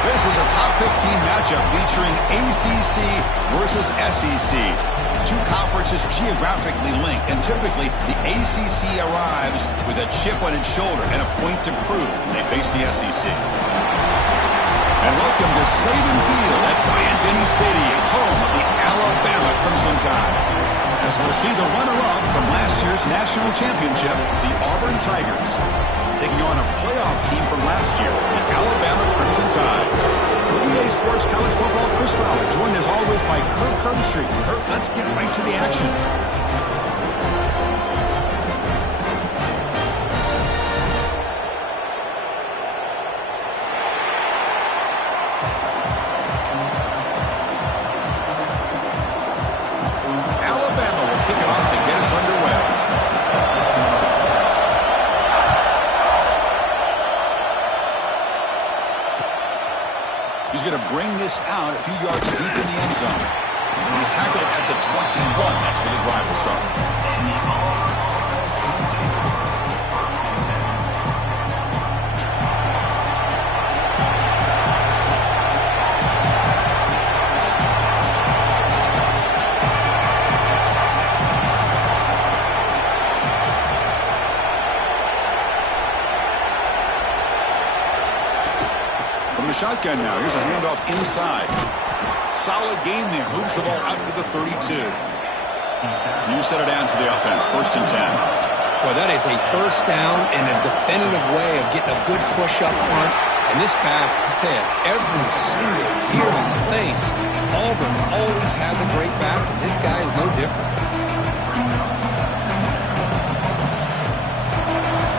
This is a top 15 matchup featuring ACC versus SEC. Two conferences geographically linked, and typically the ACC arrives with a chip on its shoulder and a point to prove when they face the SEC. And welcome to Saban Field at Bryant-Denny Stadium, home of the Alabama Crimson Tide. As we'll see the runner-up from last year's national championship, the Auburn Tigers, taking on a playoff team from last year, the Alabama Crimson Tide. EA Sports College Football, Chris Fowler, joined as always by Kirk Herbstreit. Kirk, let's get right to the action. Alabama will kick it off to get us underway. He's going to bring this out a few yards deep in the end zone. He's tackled at the 21. That's where the drive will start. The shotgun now. Here's a handoff inside. Solid gain there. Moves the ball out to the 32. You set it down to the offense. 1st and 10. Well, that is a first down and a definitive way of getting a good push up front. And this back, I tell you, every single year he plays, Auburn always has a great back, and this guy is no different.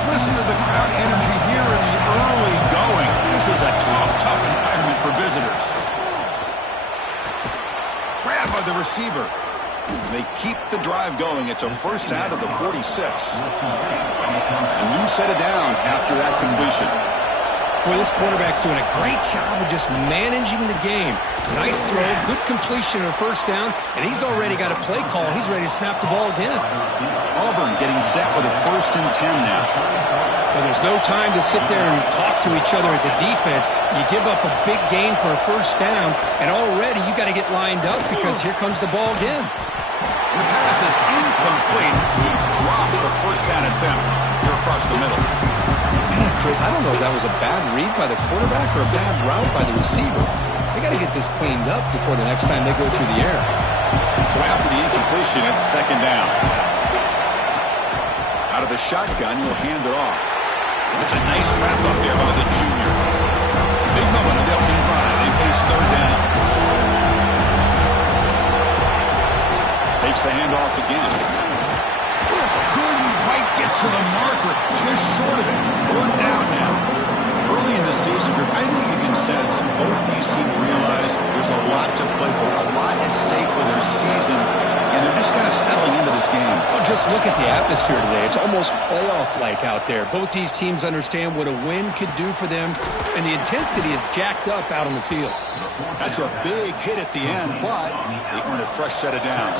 Listen to the crowd energy here in the early going. This is a tough environment for visitors. Grabbed by the receiver. They keep the drive going. It's a first down of the 46. A new set of downs after that completion. Well, this quarterback's doing a great job of just managing the game. Nice throw, good completion on first down, and he's already got a play call. He's ready to snap the ball again. Auburn getting set with a 1st and 10 now. Well, there's no time to sit there and talk to each other as a defense. You give up a big gain for a first down, and already you got to get lined up because here comes the ball again. And the pass is incomplete. He dropped the first down attempt here across the middle. Man, Chris, I don't know if that was a bad read by the quarterback or a bad route by the receiver. They got to get this cleaned up before the next time they go through the air. So after the incompletion, it's 2nd down. Out of the shotgun, he'll hand it off. It's a nice wrap-up there by the junior. Big moment of the opening drive. They face 3rd down. Takes the handoff again. Couldn't quite get to the marker. Just short of it. 4th down now. Early in the season, I think you can sense both these teams realize there's a lot to play for, a lot at stake for their seasons, and they're just kind of settling into this game. Oh, just look at the atmosphere today. It's almost playoff-like out there. Both these teams understand what a win could do for them, and the intensity is jacked up out on the field. That's a big hit at the end, but they earned a fresh set of downs.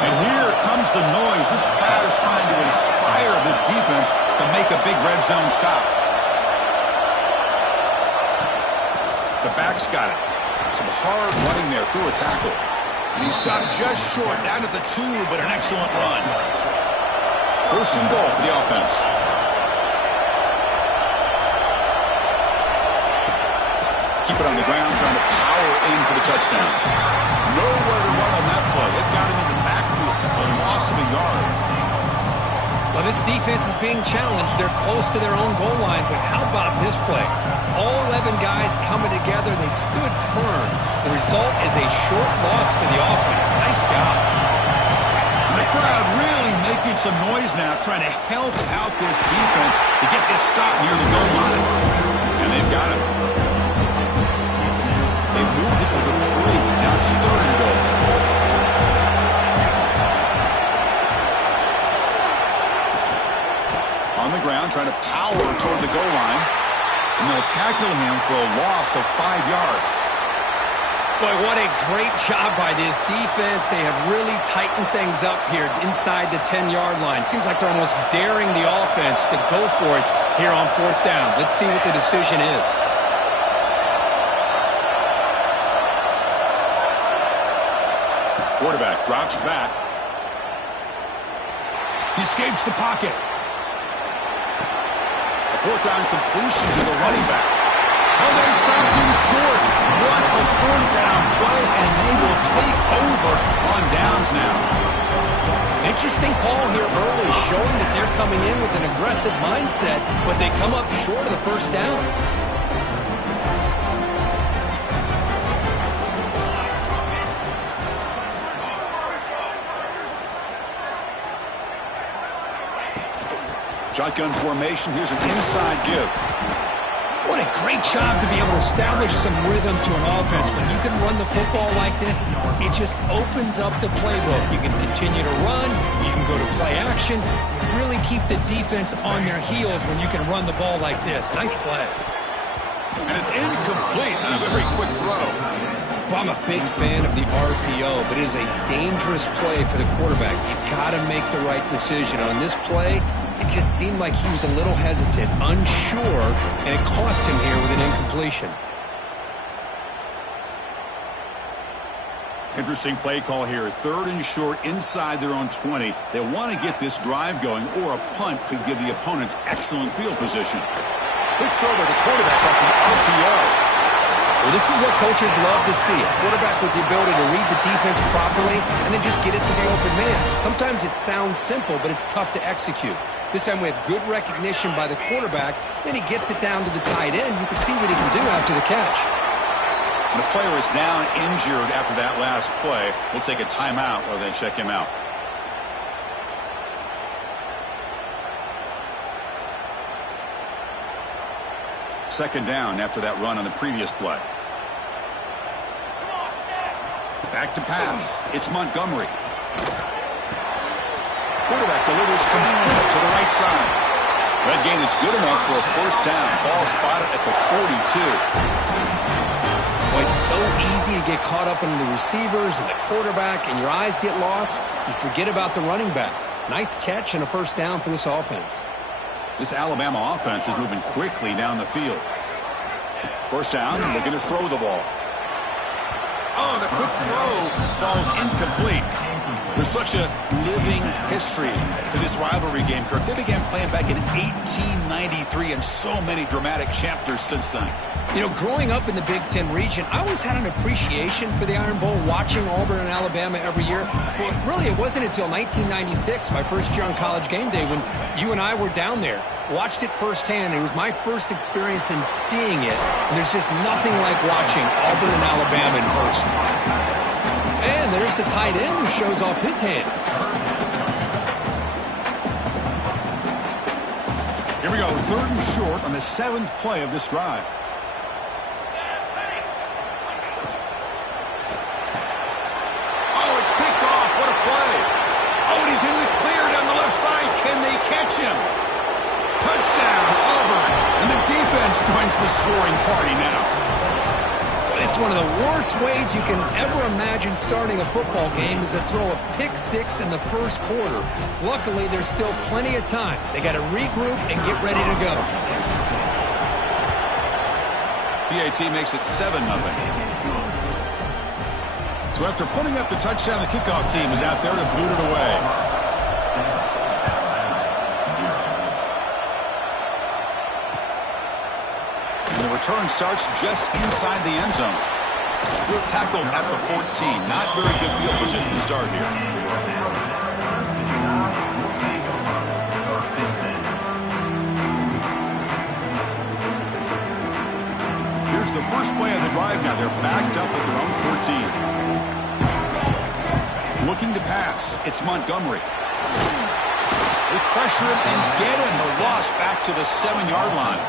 And here comes the noise. This crowd is trying to inspire this defense to make a big red zone stop. The back's got it. Some hard running there through a tackle. And he stopped just short, down at the 2, but an excellent run. 1st and goal for the offense. Keep it on the ground, trying to power in for the touchdown. Nowhere to run on that play. They've got him in the backfield. That's a loss of a yard. Well, this defense is being challenged. They're close to their own goal line, but how about this play? All 11 guys coming together. They stood firm. The result is a short loss for the offense. Nice job. And the crowd really making some noise now, trying to help out this defense to get this stop near the goal line. And they've got him. They've moved it to the 3. Now it's 3rd and goal. On the ground, trying to power toward the goal line. And they'll tackle him for a loss of 5 yards. Boy, what a great job by this defense. They have really tightened things up here inside the 10-yard line. Seems like they're almost daring the offense to go for it here on 4th down. Let's see what the decision is. quarterback drops back. He escapes the pocket. A fourth down completion to the running back. Oh, they stopped him short. What a fourth down play, and they will take over on downs now. Interesting call here early, showing that they're coming in with an aggressive mindset, but they come up short of the first down. Shotgun formation. Here's an inside give. What a great job to be able to establish some rhythm to an offense. When you can run the football like this, it just opens up the playbook. You can continue to run. You can go to play action. You really keep the defense on their heels when you can run the ball like this. Nice play. And it's incomplete on a very quick throw. Well, I'm a big fan of the RPO, but it is a dangerous play for the quarterback. You've got to make the right decision. On this play, it just seemed like he was a little hesitant, unsure, and it cost him here with an incompletion. Interesting play call here. 3rd and short inside their own 20. They want to get this drive going, or a punt could give the opponents excellent field position. Quick throw by the quarterback off the RPO. Well, this is what coaches love to see. A quarterback with the ability to read the defense properly and then just get it to the open man. Sometimes it sounds simple, but it's tough to execute. This time we have good recognition by the quarterback. Then he gets it down to the tight end. You can see what he can do after the catch. And the player is down injured after that last play. We'll take a timeout while they check him out. Second down after that run on the previous play. Back to pass. It's Montgomery. Quarterback delivers complete to the right side. That gain is good enough for a first down. Ball spotted at the 42. Boy, it's so easy to get caught up in the receivers and the quarterback, and your eyes get lost. You forget about the running back. Nice catch and a first down for this offense. This Alabama offense is moving quickly down the field. First down, looking to throw the ball. Oh, the quick throw falls incomplete. There's such a living history to this rivalry game, Kirk. They began playing back in 1893, and so many dramatic chapters since then. You know, growing up in the Big Ten region, I always had an appreciation for the Iron Bowl, watching Auburn and Alabama every year. But really, it wasn't until 1996, my first year on College Game Day, when you and I were down there, watched it firsthand. It was my first experience in seeing it, and there's just nothing like watching Auburn and Alabama in person. And there's the tight end who shows off his hands. Here we go, 3rd and short on the 7th play of this drive. Oh, it's picked off. What a play. Oh, and he's in the clear down the left side. Can they catch him? Touchdown, Auburn. And the defense joins the scoring party now. It's one of the worst ways you can ever imagine starting a football game is to throw a pick six in the first quarter. Luckily, there's still plenty of time. They got to regroup and get ready to go. PAT makes it 7-0. So after putting up the touchdown, the kickoff team is out there to boot it away. Return starts just inside the end zone. Good tackle at the 14. Not very good field position to start here. Here's the first play of the drive now. They're backed up at their own 14. Looking to pass. It's Montgomery. They pressure him and get him. The loss back to the 7-yard line.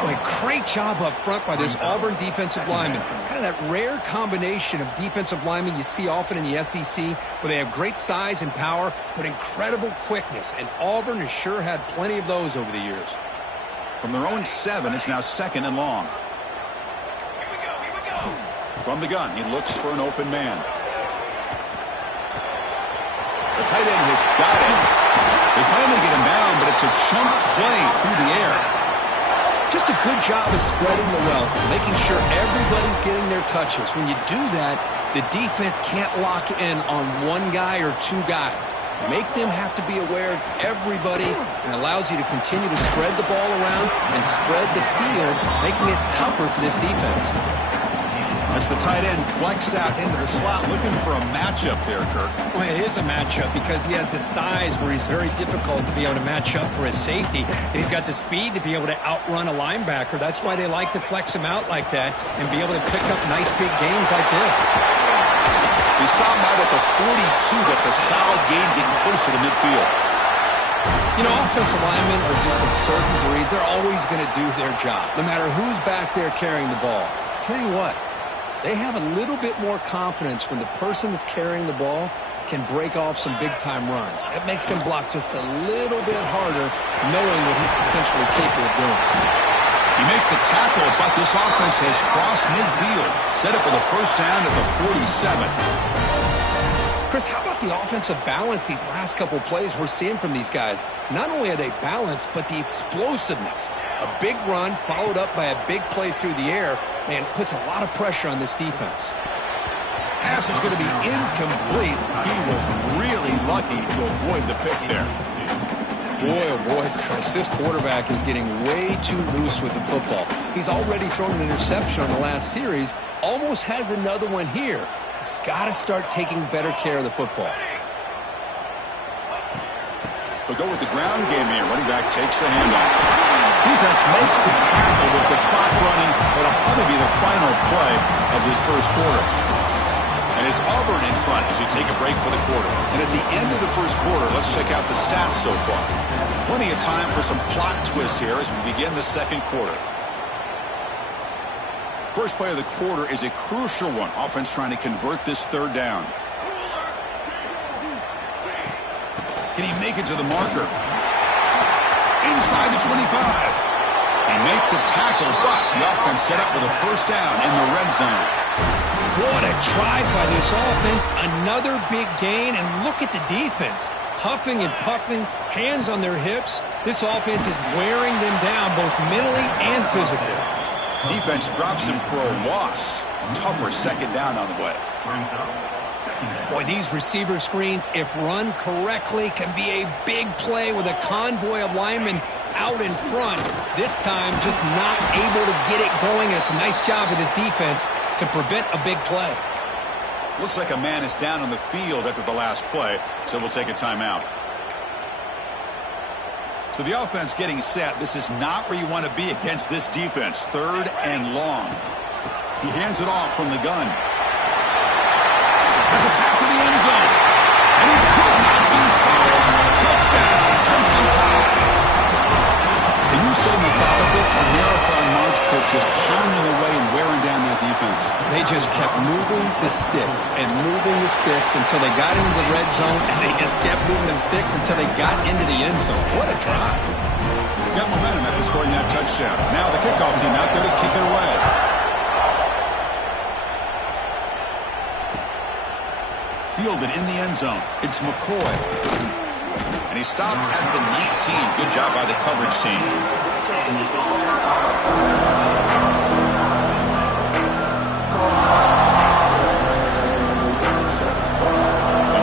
Boy, great job up front by this Auburn defensive lineman. Kind of that rare combination of defensive linemen you see often in the SEC, where they have great size and power, but incredible quickness. And Auburn has sure had plenty of those over the years. From their own 7, it's now 2nd and long. From the gun, he looks for an open man. The tight end has got him. They finally get him down, but it's a chunk play through the air. Just a good job of spreading the wealth, making sure everybody's getting their touches. When you do that, the defense can't lock in on one guy or two guys. Make them have to be aware of everybody, and allows you to continue to spread the ball around and spread the field, making it tougher for this defense. As the tight end flexed out into the slot, looking for a matchup there, Kirk. Well, it is a matchup because he has the size where he's very difficult to be able to match up for his safety. And he's got the speed to be able to outrun a linebacker. That's why they like to flex him out like that and be able to pick up nice big gains like this. He's stopped out at the 42. That's a solid gain getting closer to midfield. You know, offensive linemen are just a certain breed. They're always going to do their job, no matter who's back there carrying the ball. I'll tell you what. They have a little bit more confidence when the person that's carrying the ball can break off some big-time runs. That makes them block just a little bit harder, knowing what he's potentially capable of doing. You make the tackle, but this offense has crossed midfield. Set up with a first down at the 47. Chris, how about the offensive balance these last couple plays we're seeing from these guys? Not only are they balanced, but the explosiveness. A big run followed up by a big play through the air, man, puts a lot of pressure on this defense. Pass is going to be incomplete. He was really lucky to avoid the pick there. Boy, oh boy, Chris, this quarterback is getting way too loose with the football. He's already thrown an interception on the last series, almost has another one here. He's got to start taking better care of the football. They'll go with the ground game here. Running back takes the handoff. Defense makes the tackle with the clock running. That'll probably be the final play of this first quarter. And it's Auburn in front as we take a break for the quarter. And at the end of the first quarter, let's check out the stats so far. Plenty of time for some plot twists here as we begin the second quarter. First play of the quarter is a crucial one. Offense trying to convert this third down. Can he make it to the marker? Inside the 25. He made the tackle, but the offense set up with a first down in the red zone. What a drive by this offense. Another big gain, and look at the defense. Huffing and puffing, hands on their hips. This offense is wearing them down both mentally and physically. Defense drops him for a loss. Tougher second down on the way. Boy, these receiver screens, if run correctly, can be a big play with a convoy of linemen out in front. This time, just not able to get it going. It's a nice job of the defense to prevent a big play. Looks like a man is down on the field after the last play, so we'll take a timeout. So the offense getting set. This is not where you want to be against this defense. Third and long. He hands it off from the gun. Has a pass to the end zone. And he could not be stopped. Touchdown, Ncaa25. Can you say methodical? A marathon march, Cook, just pounding away and wearing down that defense. They just kept moving the sticks and moving the sticks until they got into the red zone, and they just kept moving the sticks until they got into the end zone. What a drive. Got momentum after scoring that touchdown. Now the kickoff team out there to kick it away. Fielded in the end zone. It's McCoy. And he stopped at the 19. Good job by the coverage team. And the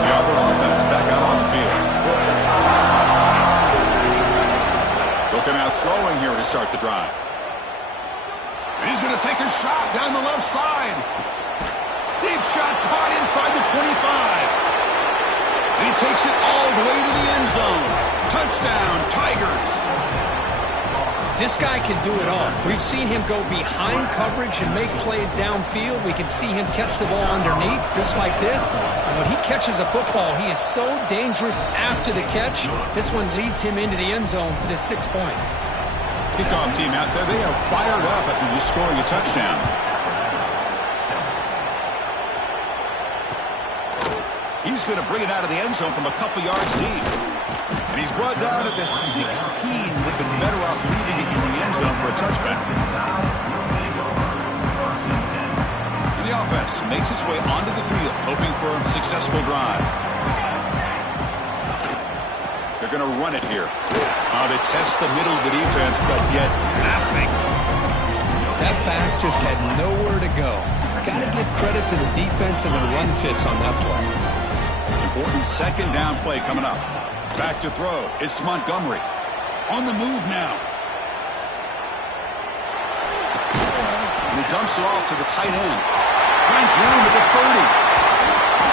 Auburn offense back out on the field. They'll come out throwing here to start the drive. And he's going to take a shot down the left side. Deep shot caught inside the 25. And he takes it all the way to the end zone. Touchdown, Tigers. This guy can do it all. We've seen him go behind coverage and make plays downfield. We can see him catch the ball underneath, just like this. And when he catches a football, he is so dangerous after the catch. This one leads him into the end zone for the 6 points. Kickoff team out there. They are fired up after just scoring a touchdown. He's going to bring it out of the end zone from a couple yards deep. And he's brought down at the 16. Would have been better off leaving it in the end zone for a touchback. And the offense makes its way onto the field, hoping for a successful drive. They're They're going to run it here. They test the middle of the defense, but get nothing. That back just had nowhere to go. Got to give credit to the defense and their run fits on that play. Important second down play coming up. Back to throw. It's Montgomery. On the move now. And he dumps it off to the tight end. Finds room at the 30.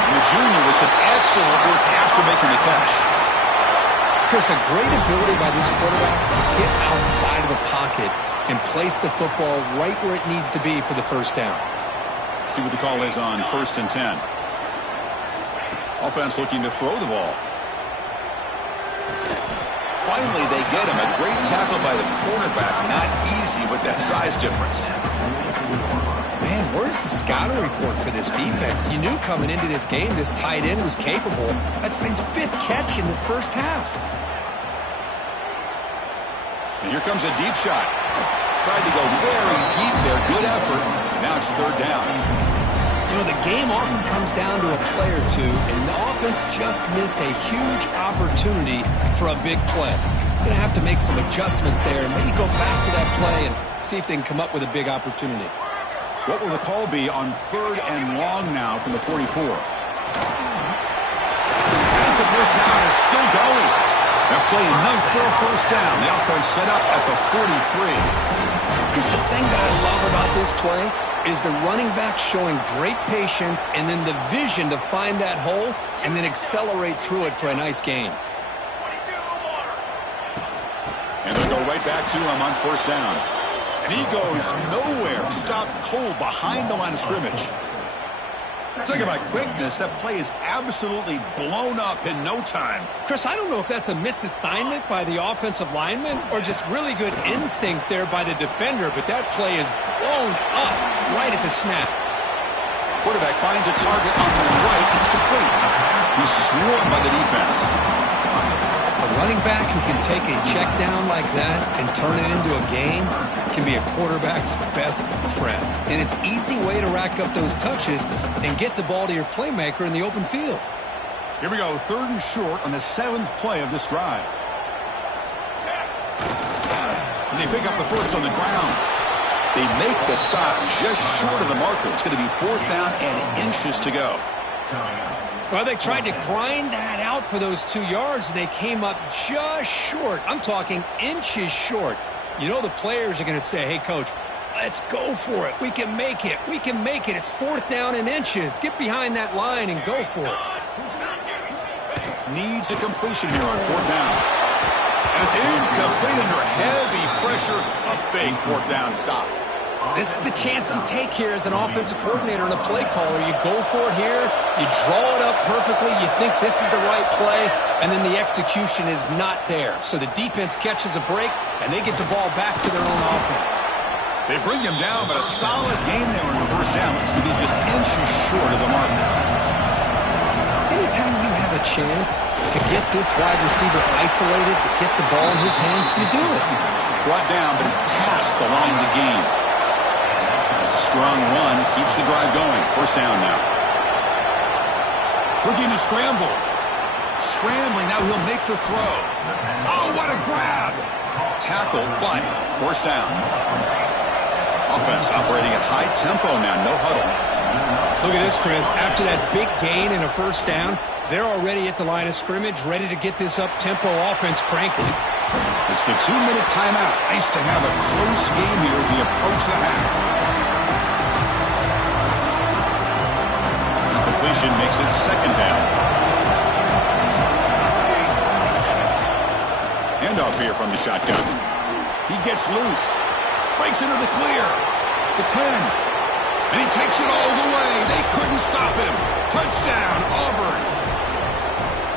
And the junior with some excellent work after making the catch. Chris, a great ability by this quarterback to get outside of the pocket and place the football right where it needs to be for the first down. See what the call is on 1st and 10. Offense looking to throw the ball. Finally, they get him. A great tackle by the quarterback. Not easy with that size difference. Man, where's the scouting report for this defense? You knew coming into this game this tight end was capable. That's his 5th catch in this first half. And here comes a deep shot. Tried to go very deep there. Good effort. Now it's 3rd down. You know, the game often comes down to a play or two, and the offense just missed a huge opportunity for a big play. Going to have to make some adjustments there and maybe go back to that play and see if they can come up with a big opportunity. What will the call be on 3rd and long now from the 44? As the first down is still going. They're playing enough for a first down. The offense set up at the 43. Here's the thing that I love about this play is the running back showing great patience and then the vision to find that hole and then accelerate through it for a nice gain. And they'll go right back to him on 1st down. And he goes nowhere. Stopped cold behind the line of scrimmage. Talking about quickness, that play is absolutely blown up in no time. Chris, I don't know if that's a misassignment by the offensive lineman or just really good instincts there by the defender, but that play is blown up right at the snap. Quarterback finds a target on the right. It's complete. He's swarmed by the defense. A running back who can take a check down like that and turn it into a gain can be a quarterback's best friend. And it's an easy way to rack up those touches and get the ball to your playmaker in the open field. Here we go, 3rd and short on the 7th play of this drive. And they pick up the first on the ground. They make the stop just short of the marker. It's going to be 4th down and inches to go. Well, they tried to grind that out for those 2 yards, and they came up just short. I'm talking inches short. You know the players are going to say, hey, Coach, let's go for it. We can make it. We can make it. It's 4th down and inches. Get behind that line and go for it. Needs a completion here on 4th down. And it's incomplete under heavy pressure. A big 4th down stop. This is the chance you take here as an offensive coordinator and a play caller. You go for it here. You draw it up perfectly. You think this is the right play, and then the execution is not there. So the defense catches a break, and they get the ball back to their own offense. They bring him down, but a solid game there on the 1st down. Looks to be just inches short of the mark. Anytime you have a chance to get this wide receiver isolated, to get the ball in his hands, you do it. Brought down, but it's past the line of the game. That's a strong run. Keeps the drive going. 1st down now. Looking to scramble. Scrambling. Now he'll make the throw. Oh, what a grab. Tackle, but 1st down. Offense operating at high tempo now. No huddle. Look at this, Chris. After that big gain and a 1st down, they're already at the line of scrimmage, ready to get this up-tempo offense cranking. It's the 2-minute timeout. Nice to have a close game here as we approach the half. Completion makes it 2nd down. Handoff here from the shotgun. He gets loose. Breaks into the clear. The 10. And he takes it all the way. They couldn't stop him. Touchdown, Auburn.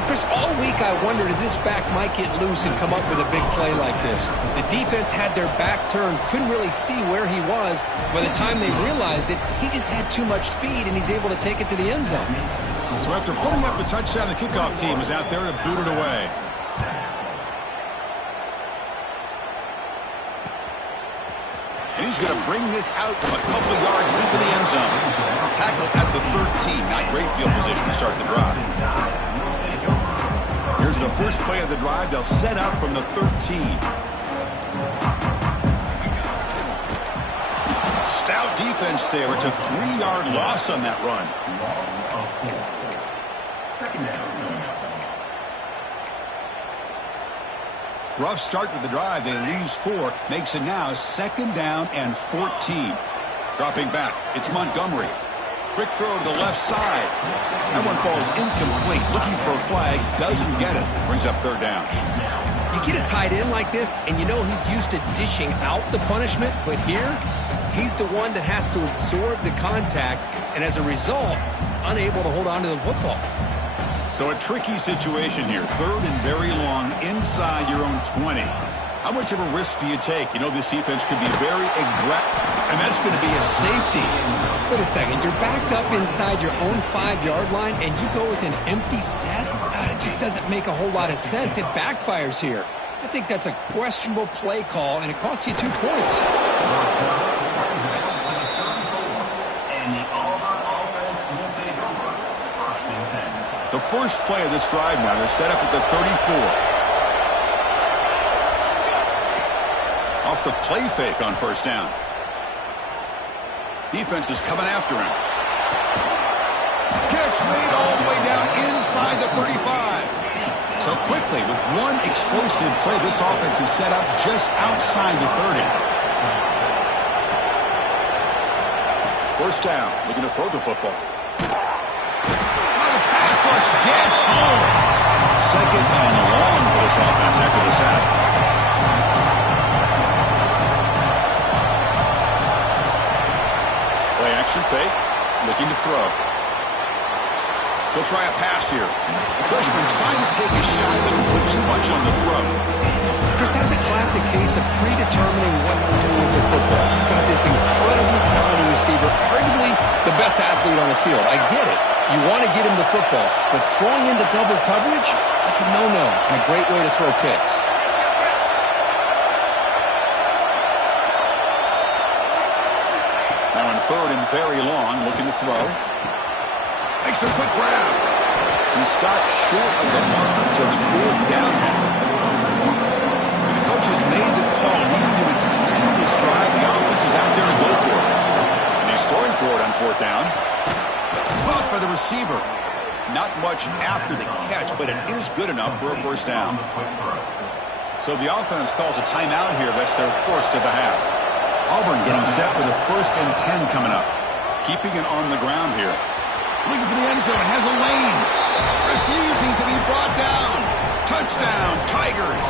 Chris, all week I wondered if this back might get loose and come up with a big play like this. The defense had their back turned, couldn't really see where he was. By the time they realized it, he just had too much speed, and he's able to take it to the end zone. So after putting up the touchdown, the kickoff team is out there to boot it away. And he's going to bring this out from a couple of yards deep in the end zone. Tackle at the 13. Not great field position to start the drive. Here's After the first play of the drive, they'll set up from the 13. Stout defense there. It's a 3-yard loss on that run. Second down. Rough start to the drive. They lose 4. Makes it now 2nd down and 14. Dropping back, it's Montgomery. Quick throw to the left side. That one falls incomplete. Looking for a flag. Doesn't get it. Brings up 3rd down. You get a tight end like this, and you know he's used to dishing out the punishment, but here, he's the one that has to absorb the contact, and as a result, he's unable to hold on to the football. So a tricky situation here. 3rd and very long inside your own 20. How much of a risk do you take? You know this defense could be very aggressive, and that's going to be a safety. Wait a second. You're backed up inside your own 5-yard line, and you go with an empty set? It just doesn't make a whole lot of sense. It backfires here. I think that's a questionable play call, and it costs you 2 points. The first play of this drive now, they're set up at the 34. Off the play fake on 1st down. Defense is coming after him. Catch made all the way down inside the 35. So quickly, with one explosive play, this offense is set up just outside the 30. 1st down, looking to throw the football. Pass rush gets home. 2nd and long for this offense after the sack. Play action fake. Looking to throw. He'll try a pass here. Freshman trying to take a shot, but didn't put too much on the throw. Chris, that's a classic case of predetermining what to do with the football. You've got this incredibly talented receiver, arguably the best athlete on the field. I get it. You want to get him the football, but throwing into double coverage, that's a no-no and a great way to throw picks. Now in 3rd and very long, looking to throw. Makes a quick grab. He stopped short of the marker, so it's 4th down now. And the coach has made the call, needing to extend this drive. The offense is out there to go for it. And he's throwing for it on 4th down. Caught by the receiver. Not much after the catch, but it is good enough for a 1st down. So the offense calls a timeout here. That's their 1st of the half. Auburn getting set with a 1st and 10 coming up. Keeping it on the ground here. Looking for the end zone. Has a lane. Refusing to be brought down. Touchdown, Tigers.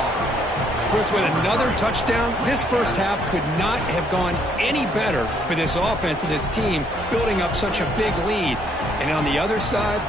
Chris, with another touchdown, this first half could not have gone any better for this offense and this team, building up such a big lead. And on the other side,